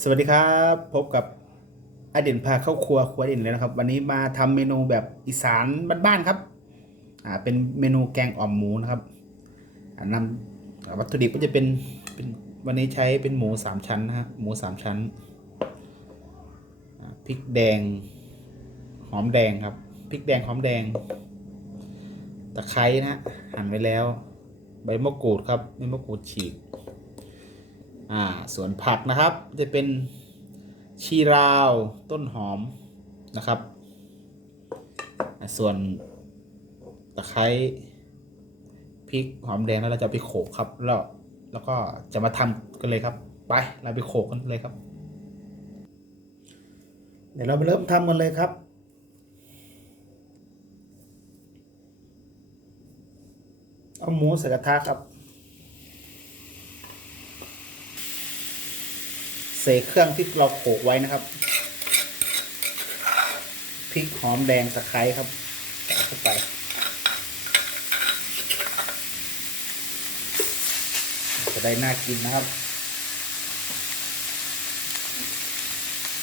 สวัสดีครับ พบกับอเด่นพาเข้าครัวครัวอเด่นเลยนะครับ วันนี้มาทำเมนูแบบอีสานบ้านๆครับ อ่าเป็นเมนูแกงอ่อมหมูนะครับอ่านำอ่าวัตถุดิบก็จะเป็นเป็นวันนี้ใช้เป็นหมูสามชั้นนะฮะหมูสามชั้นพริกแดง หอมแดงครับพริกแดงหอมแดง ตะไคร้นะหั่นไว้แล้ว ใบมะกรูดครับใบมะกรูดฉีก อ่าส่วนผักนะครับ จะเป็นชีราวต้นหอมนะครับ ส่วนตะไคร้พริกหอมแดงแล้วเราจะไปโขลกครับแล้วแล้วก็จะมาทำกันเลยครับไปเราไปโขลกกันเลยครับ เดี๋ยวเราไปเริ่มทำกันเลยครับเอาหมูใส่กระทะครับ ใส่เครื่องที่เราโขลกไว้นะครับพริกหอมแดงตะไคร้ครับใส่เข้าไป จะได้น่ากินนะครับ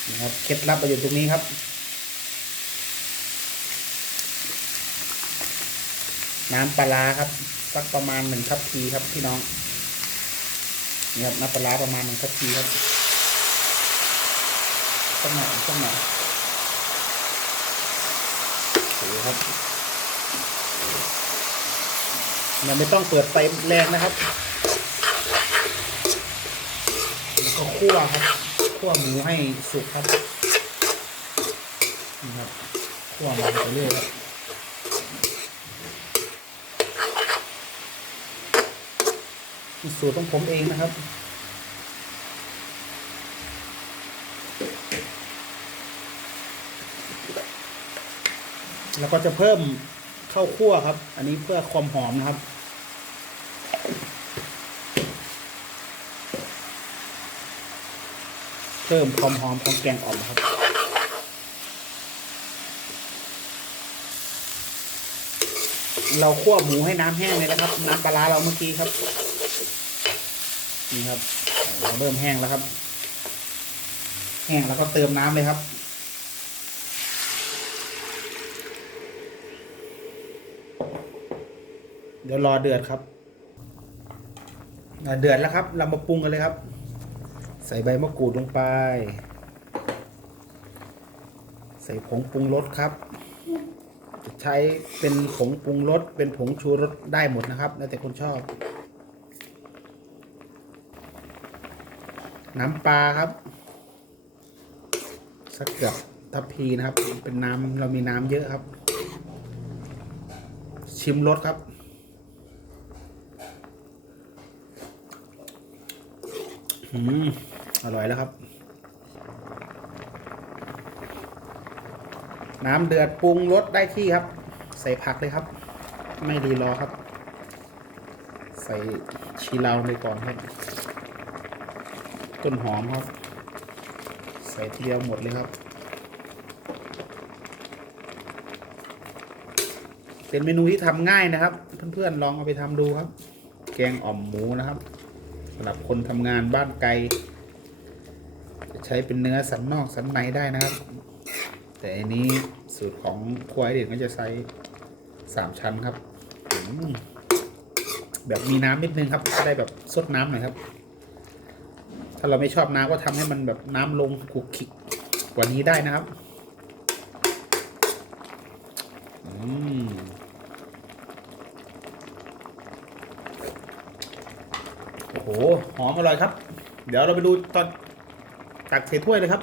นี่ครับเคล็ดลับมาอยู่ตรงนี้ครับน้ำปลาครับ สักประมาณหนึ่งทัพพีครับพี่น้องนี่ครับน้ำปลาร้าประมาณหนึ่งทัพพีครับ สักหน่อยสักหน่อยดูครับยังไม่ต้องเปิดไฟแรงนะครับแล้วก็คั่วครับคั่วหมูให้สุกครับนี่ครับคั่วมันไปเรื่อยครับนี่สูตรของผมเองนะครับ แล้วก็จะเพิ่มข้าวคั่วครับ อันนี้เพื่อความหอมนะครับ เพิ่มความหอมของแกงอ่อมครับ เราคั่วหมูให้น้ำแห้งเลยนะครับ น้ำปลาร้าเราเมื่อกี้ครับ นี่ครับ เราเริ่มแห้งแล้วครับ แห้งแล้วก็เติมน้ำเลยครับ ดี๋ยวรอเดือดครับเดือดแล้วครับ เรามาปรุงกันเลยครับ ใส่ใบมะกรูดลงไป ใส่ผงปรุงรสครับจะใช้เป็นผงปรุงรสเป็นผงชูรสได้หมดนะครับแล้วแต่คนชอบ น้ำปลาครับ สักเกือบทัพพีนะครับ เป็นน้ำเรามีน้ำเยอะครับ ชิมรสครับ อืมอร่อยแล้วครับ น้ำเดือดปรุงรสได้ที่ครับ ใส่ผักเลยครับ ไม่รีรอครับ ใส่ชีลาวไปก่อนครับ ต้นหอมครับ ใส่ทีเดียวหมดเลยครับ เป็นเมนูที่ทำง่ายนะครับ เพื่อนๆลองเอาไปทำดูครับ แกงอ่อมหมูนะครับำหรับคนทำงานบ้านไกล จะใช้เป็นเนื้อสันนอกสันในได้นะครับ แต่อันนี้สูตรของครัวไอเด็ดก็จะใช้สามชั้นครับ แบบมีน้ำนิดนึงครับจะได้แบบซดน้ำหน่อยครับ ถ้าเราไม่ชอบน้ำก็ทำให้มันแบบน้ำลงขุกขิกกว่านี้ได้นะครับ อืม โอ้โหหอมอร่อยครับ เดี๋ยวเราไปดูตอนตักใส่ถ้วยเลยครับ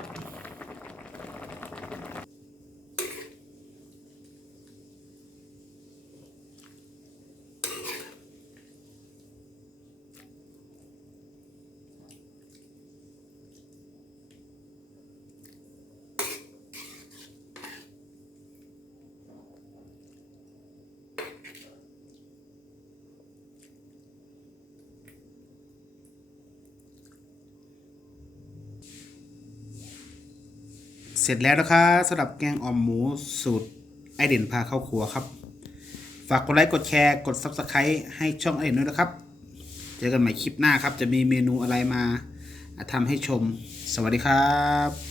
เสร็จแล้วนะครับสำหรับแกงอ่อมหมูสูตรไอเด่นพาเข้าครัวครับ ฝากกดไลค์กดแชร์กด Subscribe ให้ช่องไอเด่นด้วยนะครับ เจอกันใหม่คลิปหน้าครับ จะมีเมนูอะไรมาทำให้ชม สวัสดีครับ